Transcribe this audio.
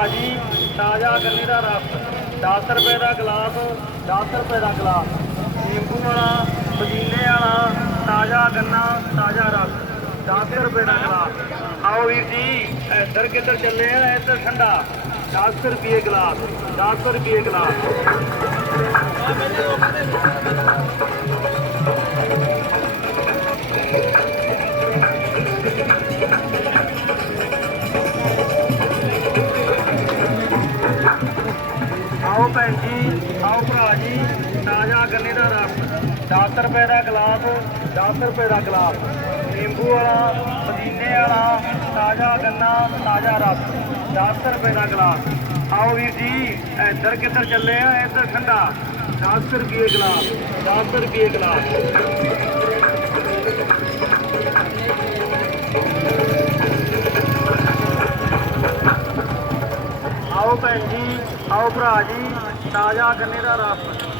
ਭਰਾ ਤਾਜ਼ਾ ਗੰਨੇ ਦਾ ਰਸ 10 ਰੁਪਏ ਦਾ ਗਲਾਸ 10 ਰੁਪਏ ਦਾ ਗਲਾਸ। ਨਿੰਬੂ ਵਾਲਾ ਪੁਦੀਨੇ ਵਾਲਾ, ਤਾਜ਼ਾ ਗੰਨਾ, ਤਾਜ਼ਾ ਰਸ 10 ਰੁਪਏ ਦਾ ਗਲਾਸ। ਆਓ ਵੀਰ ਜੀ, ਇੱਧਰ ਕਿੱਧਰ ਚੱਲੇ ਆ, ਇੱਧਰ ਠੰਡਾ। 10 ਰੁਪਏ ਗਲਾਸ 10 ਰੁਪਏ ਗਲਾਸ। ਆਓ ਭੈਣ ਜੀ, ਆਓ ਭਰਾ ਜੀ, ਤਾਜ਼ਾ ਗੰਨੇ ਦਾ ਰਸ 10 ਰੁਪਏ ਦਾ ਗਲਾਸ 10 ਰੁਪਏ ਦਾ ਗਲਾਸ, ਨਿੰਬੂ ਵਾਲਾ, ਪੁਦੀਨੇ ਵਾਲਾ, ਤਾਜ਼ਾ ਗੰਨਾ, ਤਾਜ਼ਾ ਰਸ 10 ਰੁਪਏ ਦਾ ਗਲਾਸ। ਆਓ ਵੀਰ ਜੀ, ਇੱਧਰ ਕਿੱਧਰ ਚੱਲੇ ਆ? ਇੱਧਰ ਠੰਡਾ। 10 ਰੁਪਏ ਗਲਾਸ 10 ਰੁਪਏ ਗਲਾਸ। ਆਓ ਭੈਣ ਜੀ ਆਓ ਭਰਾ ਜੀ ਤਾਜ਼ਾ ਗੰਨੇ ਦਾ ਰਸ।